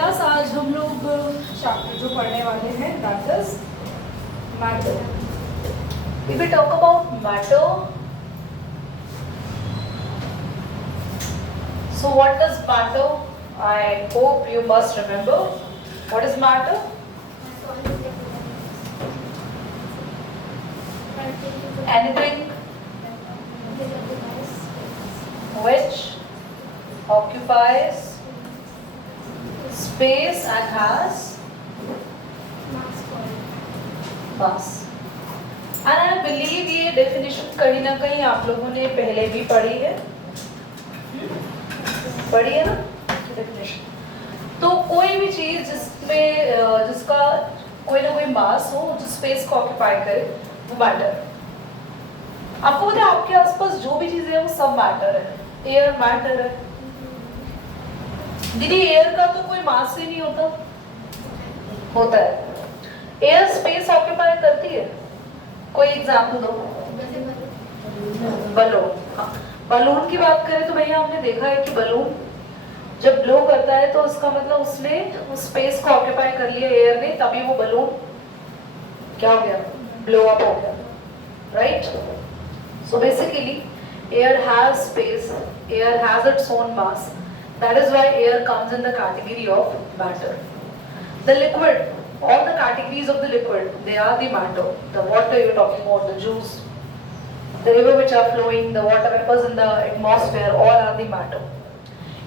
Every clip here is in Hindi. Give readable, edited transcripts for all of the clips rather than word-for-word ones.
क्लास आज हम लोग चैप्टर जो पढ़ने वाले हैं that is matter. We will talk about matter. So what does matter? I hope you must remember. What is matter? Anything which occupies space and has mass. And I believe ये definition कहीं ना कहीं आप लोगों ने पहले भी पढ़ी है, पढ़ी है ना definition। तो कोई भी चीज जिसमें जिसका कोई ना कोई मास हो, जो स्पेस को ऑक्यूपाई करे, वो मैटर। आपको पता है आपके आसपास जो भी चीजें हैं वो सब मैटर है। एयर मैटर है। दीदी एयर का तो कोई मास ही नहीं होता, होता है। एयर स्पेस ऑक्यूपाई करती है। कोई एग्जाम्पल दो। बलून। हाँ, बलून की बात करें तो भैया हमने देखा है कि बलून जब ब्लो करता है तो उसका मतलब उसने उस स्पेस को ऑक्यूपाई कर लिया एयर ने, तभी वो बलून क्या हो गया, ब्लो अप हो गया, right. So basically air has space, air has its own mass. That is why air comes in the category of matter. The liquid, all the categories of the liquid, they are the matter. The water you're talking about, the juice, the river which are flowing, the water vapors in the atmosphere, all are the matter.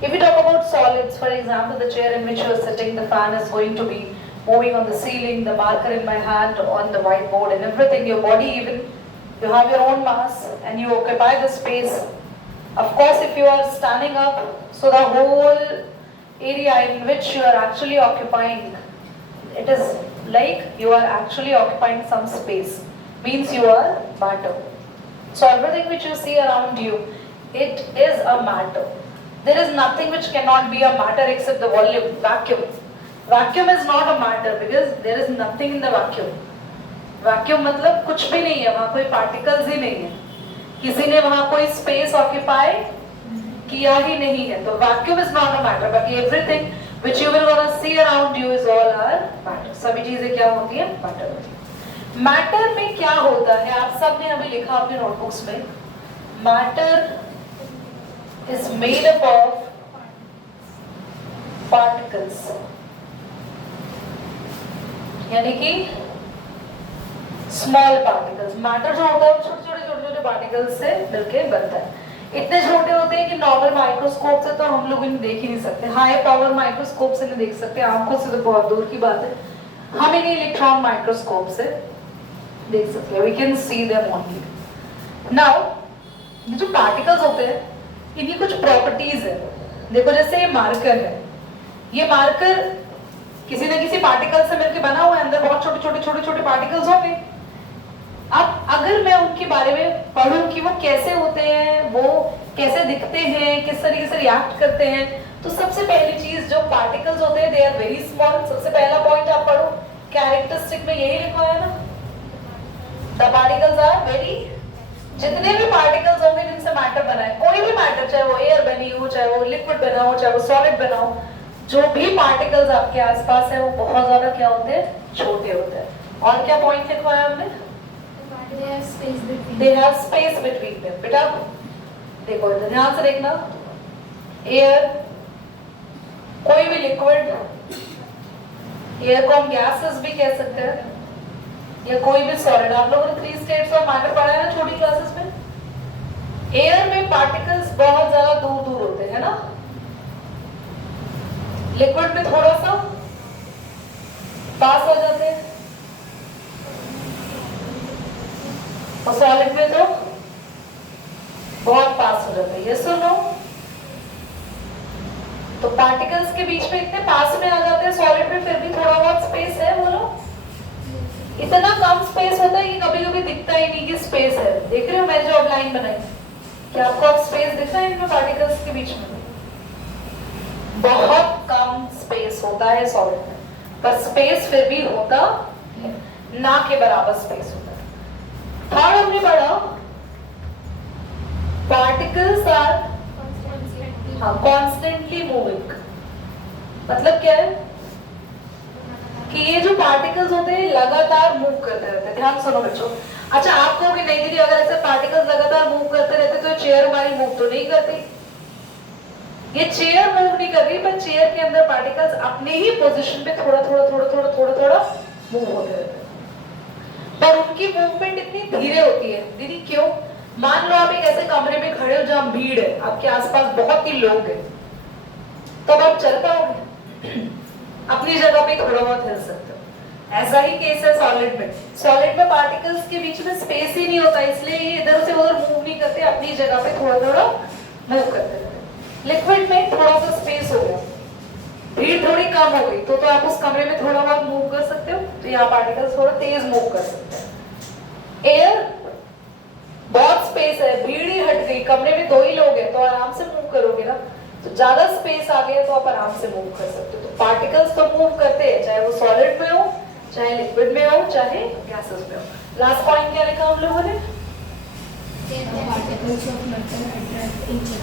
If we talk about solids, for example, the chair in which you are sitting, the fan is going to be moving on the ceiling, the marker in my hand on the whiteboard and everything, your body even, you have your own mass and you occupy the space. Of course, if you are standing up, so the whole area in which you are actually occupying, it is like you are actually occupying some space, means you are matter. So everything which you see around you, it is a matter. There is nothing which cannot be a matter except the volume, vacuum. Vacuum is not a matter because there is nothing in the vacuum. Vacuum मतलब कुछ भी नहीं है, वहां कोई पार्टिकल्स ही नहीं है, किसी ने वहां कोई स्पेस ऑक्यूपाई किया ही नहीं है, तो vacuum is not a matter. बाकी everything which you will gonna see around you is all are matter. सभी चीजें क्या होती है, मैटर होती है। मैटर में क्या होता है, आप सबने अभी लिखा अपने नोटबुक्स में, matter is made up of particles, यानी कि स्मॉल पार्टिकल्स। मैटर जो होता है वो छोटे छोटे पार्टिकल्स से मिलके बनता है। इतने छोटे होते हैं कि नॉर्मल माइक्रोस्कोप से तो हम लोग इन्हें देख ही नहीं सकते, हाई पावर माइक्रोस्कोप से नहीं देख सकते, आंखों से तो बहुत दूर की बात है। हम इन्हें इलेक्ट्रॉन माइक्रोस्कोप से देख सकते हैं, we can see them only. Now ये जो पार्टिकल्स होते हैं इनकी कुछ प्रॉपर्टीज है। देखो जैसे ये मार्कर है, ये मार्कर किसी न किसी पार्टिकल से मिलकर बना हुआ है, अंदर बहुत छोटे छोटे पार्टिकल्स होंगे। अब अगर मैं उनके बारे में पढ़ूं कि वो कैसे होते हैं, वो कैसे दिखते हैं, किस तरीके से रिएक्ट करते हैं, तो सबसे पहली चीज जो पार्टिकल्स होते हैं दे आर वेरी स्मॉल। सबसे पहला पॉइंट आप पढ़ो, कैरेक्टरिस्टिक में यही लिखा है ना, द पार्टिकल्स आर वेरी। जितने भी पार्टिकल्स होंगे जिनसे मैटर बना है, कोई भी मैटर, चाहे वो एयर बनी हो, चाहे वो लिक्विड बना हो, चाहे वो सॉलिड बना हो, जो भी पार्टिकल्स आपके आसपास है वो बहुत ज्यादा क्या होते हैं, छोटे होते हैं। और क्या पॉइंट लिखवाया हमने, they have space between them। बेटा देखो इधर ध्यान से देखना, एयर, कोई भी लिक्विड, एयर को हम गैसेस भी कह सकते हैं, या कोई भी सॉलिड। आप लोगों ने 3 स्टेट्स ऑफ मैटर पढ़ा है ना छोटी क्लासेस में। एयर में पार्टिकल्स बहुत ज्यादा दूर दूर होते हैं ना, लिक्विड में थोड़ा सा पास हो जाते हैं, और सॉलिड में तो बहुत पास हो जाते हैं। ये सुनो, तो पार्टिकल्स के बीच में इतने पास में आ जाते हैं, सॉलिड में फिर भी थोड़ा बहुत स्पेस है। बोलो, इतना कम स्पेस होता है कि कभी कभी दिखता ही नहीं कि स्पेस है। देख रहे हो मैंने जो लाइन बनाई, क्या आपको अब स्पेस दिख रहा है इनमें पार्टिकल्स के बीच में? बहुत कम स्पेस होता है सॉलिड में, पर स्पेस फिर भी होता है, ना के बराबर स्पेस होता है। थर्ड हमने पढ़ा, पार्टिकल्स आर कॉन्स्टेंटली मूविंग। मतलब क्या है, कि ये जो पार्टिकल्स होते हैं लगातार मूव करते रहते हैं। ध्यान सुनो बच्चों। अच्छा आप कहोगे नहीं दीदी अगर ऐसे पार्टिकल्स लगातार मूव करते रहते तो चेयर हमारी मूव तो नहीं करती। ये चेयर मूव नहीं कर रही, पर चेयर के अंदर पार्टिकल्स अपने ही पोजीशन पे थोड़ा थोड़ा मूव होते रहते हैं, पर उनकी मूवमेंट इतनी धीरे होती है। दीदी क्यों? मान लो आप एक ऐसे कमरे में खड़े हो जहां भीड़ है, आपके आसपास बहुत ही लोग हैं, तब आप चल पाओगे? अपनी जगह पे थोड़ा बहुत हिल सकते हो। ऐसा ही केस है सॉलिड में। सॉलिड में पार्टिकल्स के बीच में स्पेस ही नहीं होता, इसलिए ये इधर से उधर मूव नहीं करते, अपनी जगह पे थोड़ा मूव करते रहते हैं। लिक्विड में थोड़ा सा स्पेस हो गया, भीड़ थोड़ी कम हो गई, तो आप उस कमरे में थोड़ा बहुत मूव कर सकते हो, तो यहाँ पार्टिकल्स थोड़ा तेज मूव कर सकते हैं। एयर बहुत स्पेस है, भीड़ ही हट गई, कमरे में 2 ही लोग हैं, तो आराम से मूव करोगे ना। तो ज्यादा स्पेस आ गया तो आप आराम से मूव कर सकते हो। तो पार्टिकल्स तो मूव करते हैं, चाहे वो सॉलिड में हो, चाहे लिक्विड में हो, चाहे गैसेस में हो। लास्ट पॉइंट क्या लिखा हम लोगों ने?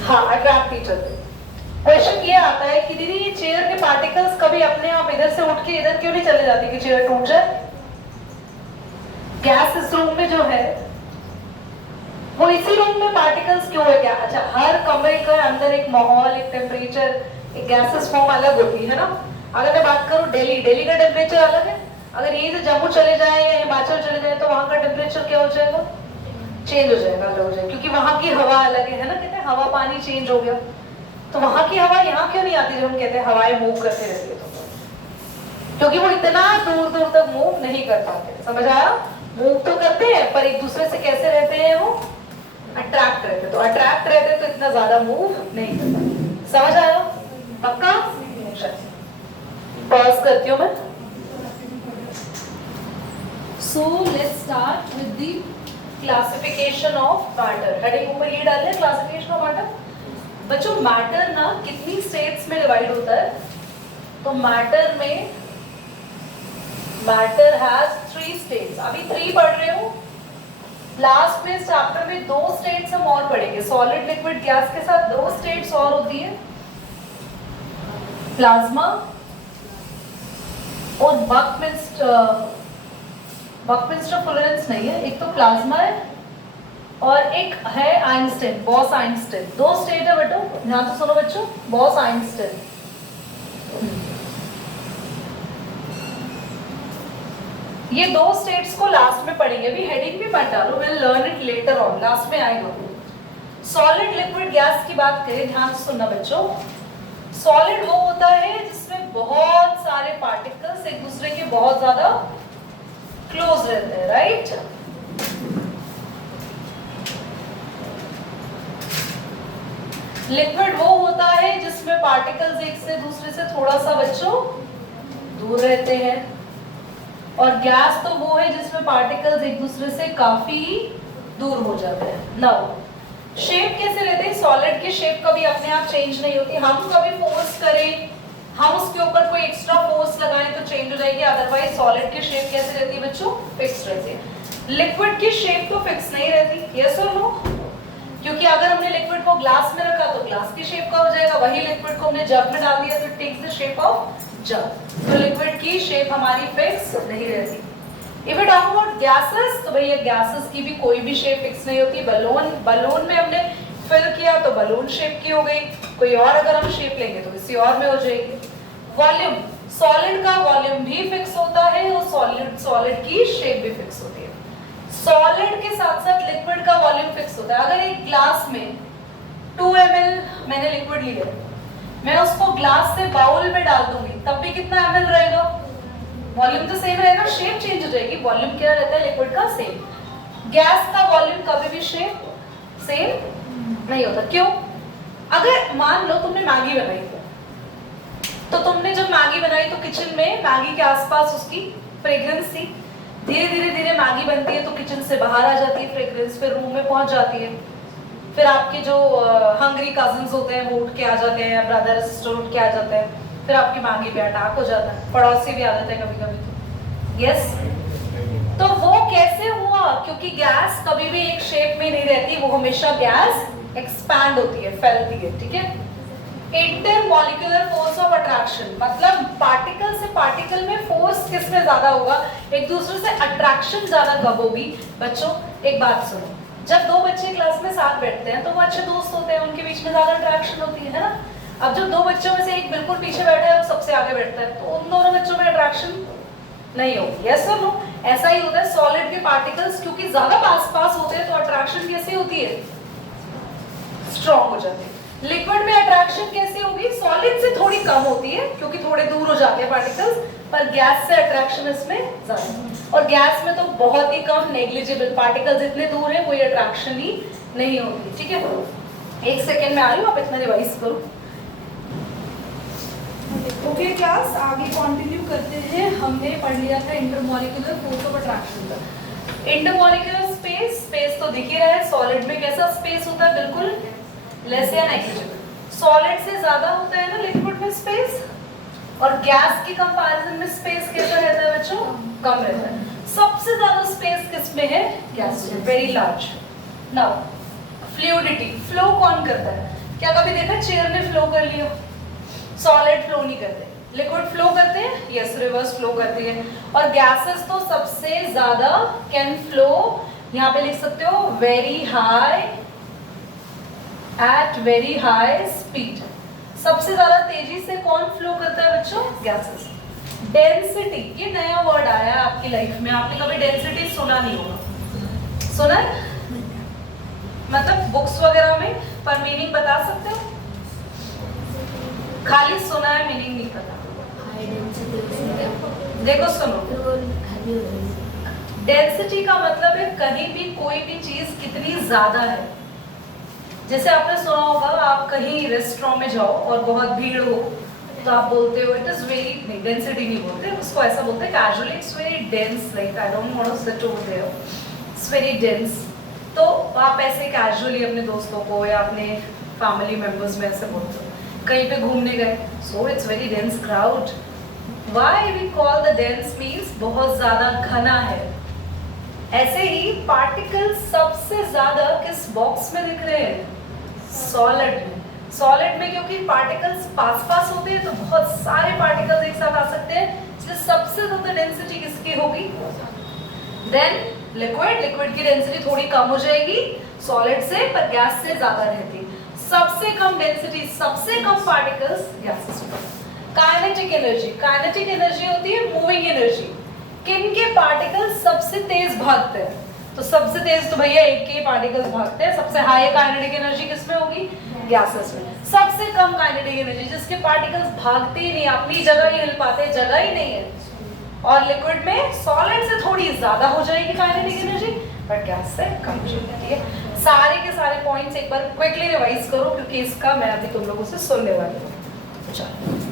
हाँ, अट्रैक्ट ईच अदर। क्वेश्चन ये आता है कि दीदी ये चेयर के पार्टिकल्स कभी अपने आप इधर से उठ के इधर क्यों नहीं चले जाते कि चेयर टूट जाए? गैस इस रूम में जो है वो इसी रूम में पार्टिकल्स क्यों है क्या? अच्छा, हर कमरे के अंदर एक माहौल, एक टेम्परेचर, एक गैसेस फॉर्म अलग होती है ना। अगर मैं बात करूं दिल्ली का टेम्परेचर अलग है, अगर यहीं से जम्मू चले जाए या हिमाचल चले जाए तो वहां का टेम्परेचर क्या हो जाएगा? चेंज हो जाएगा, अलग हो जाएगा, क्योंकि वहां की हवा अलग है ना। कहते हैं हवा पानी चेंज हो गया, तो वहां की हवा यहाँ क्यों नहीं आती जब हम कहते हैं हवाएं मूव करते रहती है? तो क्योंकि वो इतना दूर दूर तक मूव नहीं कर पाते। समझ आया? मूव तो करते हैं पर एक दूसरे से कैसे रहते हैं? वो अट्रैक्ट रहते, तो अट्रैक्ट रहते तो इतना ज्यादा मूव नहीं करता। समझ आया? पक्का? पॉज करती हूँ मैं। So let's start with the classification of matter. Heading ऊपर ये डाल लें, classification of matter। बच्चों मैटर ना कितनी स्टेट्स में डिवाइड होता है? तो मैटर में मैटर हैज 3 स्टेट्स। अभी 3 पढ़ रहे हो, लास्ट में चैप्टर में 2 स्टेट्स हम और पढ़ेंगे। सॉलिड लिक्विड गैस के साथ 2 स्टेट्स और होती है, प्लाज्मा और बकमिंस्टर फुलरेंस नहीं है, एक तो प्लाज्मा है और एक है आइंस्टाइन, बॉस आइंस्टाइन। 2 स्टेट है बेटो, ध्यान से सुनो बच्चों, बॉस आइंस्टाइन। ये 2 स्टेट्स को लास्ट में पढ़ेंगे, अभी हेडिंग भी मत डालो, will learn it later on, last में आएगा। सॉलिड लिक्विड गैस की बात करें, ध्यान से सुनना बच्चों। सॉलिड वो होता है जिसमें बहुत सारे पार्टिकल्स एक दूसरे के बहुत ज्यादा क्लोज रहते हैं, राइट? लिक्विड वो होता है जिसमें पार्टिकल्स एक से दूसरे से थोड़ा सा बच्चों दूर रहते हैं, और गैस तो वो है जिसमें पार्टिकल्स एक दूसरे से काफी दूर हो जाते हैं। नाउ शेप कैसे लेते हैं? सॉलिड की शेप कभी अपने आप चेंज नहीं होती, हम कभी फोर्स करें, हम उसके ऊपर कोई एक्स्ट्रा फोर्स लगाएं तो चेंज हो जाएगी, अदरवाइज सॉलिड की शेप कैसे रहती है बच्चों? फिक्स रहती है। लिक्विड की शेप तो फिक्स नहीं रहती, यस और नो? क्योंकि अगर हमने लिक्विड को ग्लास में रखा तो ग्लास की शेप का हो जाएगा, वही लिक्विड को हमने जग में डाल दिया तो it takes the shape of jug. तो लिक्विड की शेप हमारी फिक्स नहीं रहती। If we talk about gases, तो भैया गैसेस की भी कोई भी शेप फिक्स नहीं होती। बलून में हमने फिल किया तो बलून शेप की हो गई, कोई और अगर हम शेप लेंगे तो किसी और में हो जाएगी। वॉल्यूम, सॉलिड का वॉल्यूम भी फिक्स होता है और सॉलिड की शेप भी फिक्स होती है। सॉलिड के साथ साथ लिक्विड का वॉल्यूम फिक्स होता है। अगर एक ग्लास में 2 ml मैंने लिक्विड लिया, मैं उसको ग्लास से बाउल में डाल दूंगी, तब भी कितना ml रहेगा? वॉल्यूम तो सेम रहेगा, शेप चेंज हो जाएगी। वॉल्यूम क्या रहता है लिक्विड का? सेम। गैस का वॉल्यूम कभी भी शेप सेम नहीं होता। क्यों? अगर मान लो तुमने मैगी बनाई, तो तुमने जब मैगी बनाई तो किचन में मैगी के आसपास उसकी फ्रेग्रेंस थी, धीरे धीरे मैगी बनती है तो किचन से बाहर आ जाती है फ्रेग्रेंस, फिर रूम में पहुंच जाती है, फिर आपके जो हंग्री कजिन्स होते हैं वो उठ के आ जाते हैं, ब्रदर सिस्टर उठ के आ जाते हैं, फिर आपकी मैगी पे अटैक हो जाता है, पड़ोसी भी आ जाते हैं कभी कभी। तो यस, तो वो कैसे हुआ? क्योंकि गैस कभी भी एक शेप में नहीं रहती, वो हमेशा गैस एक्सपैंड होती है, फैलती है, ठीक है? इंटरमॉलिक्यूलर फोर्स ऑफ अट्रैक्शन, मतलब पार्टिकल से पार्टिकल में फोर्स किसमें ज्यादा होगा, एक दूसरे से अट्रैक्शन ज्यादा कब होगी। बच्चों एक बात सुनो, जब दो बच्चे क्लास में साथ बैठते हैं तो वो अच्छे दोस्त होते हैं, उनके बीच में ज्यादा अट्रैक्शन होती है ना। अब जब दो बच्चों में से एक बिल्कुल पीछे बैठा है और सबसे आगे बैठता है तो उन दोनों बच्चों में अट्रैक्शन नहीं होगी। यस और नो? ऐसा ही होता है सॉलिड के पार्टिकल्स क्योंकि ज्यादा पास पास होते हैं तो अट्रैक्शन कैसी होती है, स्ट्रॉन्ग हो जाती है। लिक्विड में अट्रैक्शन कैसी होगी, सॉलिड से थोड़ी कम होती है क्योंकि थोड़े दूर हो जाते हैं पार्टिकल्स, पर गैस से अट्रैक्शन इसमें ज्यादा, और गैस में तो बहुत ही कम, नेग्लिजिबल, पार्टिकल्स इतने दूर है कोई अट्रैक्शन ही नहीं होती। ठीक है, एक सेकेंड में आ रही हूँ, आप इतना रिवाइज करो। ओके क्लास, आगे कंटिन्यू करते हैं। हमने पढ़ लिया था इंटरमॉलिक्यूलर फोर्स ऑफ अट्रैक्शन का। इंटरमॉलिक्यूलर स्पेस, स्पेस तो दिख ही रहा है, सॉलिड में कैसा स्पेस होता है, बिल्कुल लेस या नेग्लिजिबल। सॉलिड से ज्यादा होता है ना लिक्विड में स्पेस, और गैस के कंपैरिजन में स्पेस कैसा रहता है बच्चों, कम रहता है। सबसे ज्यादा स्पेस किस में है, गैस में, very large. Now fluidity, flow कौन करता है, क्या कभी देखा चेयर ने फ्लो कर लिया, सॉलिड फ्लो नहीं करते, लिक्विड फ्लो करते हैं, यस रिवर्स फ्लो करती है। और गैसेस तो सबसे ज्यादा कैन फ्लो, यहाँ पे लिख सकते हो very high, at very high speed. सबसे ज्यादा तेजी से कौन फ्लो करता है बच्चों, गैसेस। डेंसिटी, ये नया वर्ड आया है आपकी लाइफ में, आपने कभी डेंसिटी सुना नहीं होगा, सुना है मतलब बुक्स वगैरह में, पर मीनिंग बता सकते हो, खाली सुना है मीनिंग नहीं पता। देखो सुनो, डेंसिटी का मतलब है कहीं भी कोई भी चीज कितनी ज्यादा है। जैसे आपने सुना होगा, आप कहीं रेस्टोरेंट में जाओ और बहुत भीड़ हो तो आप बोलते हो इट इज वेरी, नहीं डेंसिटी नहीं बोलते उसको, ऐसा बोलते हैं casually it's very dense, like I don't want to sit over there, it's very dense. तो आप ऐसे कैजुअली अपने दोस्तों को या अपने फैमिली मेंबर्स में ऐसे बोलते हो। कहीं पे घूमने गए, so it's very dense crowd. Why we call the dense means बहुत ज्यादा घना है। ऐसे ही पार्टिकल सबसे ज्यादा किस बॉक्स में दिख रहे हैं, सॉलिड में। सॉलिड में क्योंकि पार्टिकल्स पास पास होते हैं तो बहुत सारे पार्टिकल्स एक साथ आ सकते हैं, इसलिए सबसे ज्यादा डेंसिटी किसकी होगी, देन लिक्विड। लिक्विड की डेंसिटी थोड़ी कम हो जाएगी सॉलिड से, पर गैस से ज्यादा रहती है। सबसे कम डेंसिटी, सबसे कम पार्टिकल्स गैसेस में। काइनेटिक एनर्जी, काइनेटिक एनर्जी होती है मूविंग एनर्जी। किन के पार्टिकल्स सबसे तेज भागते हैं, तो सबसे तेज तो भैया एक के पार्टिकल्स भागते हैं। सबसे हाई काइनेटिक एनर्जी किसमें होगी, गैसेस में। सबसे कम काइनेटिक एनर्जी, जिसके पार्टिकल्स भागते ही नहीं, अपनी जगह ही हिल पाते, जगह ही नहीं है। और लिक्विड में सॉलिड से थोड़ी ज्यादा हो जाएगी काइनेटिक एनर्जी, बट गैस से कम हो जाती है। सारे के सारे पॉइंट्स एक बार क्विकली रिवाइज करो क्योंकि इसका मैं अभी तुम लोगों से सुनने वाली हूँ। चलो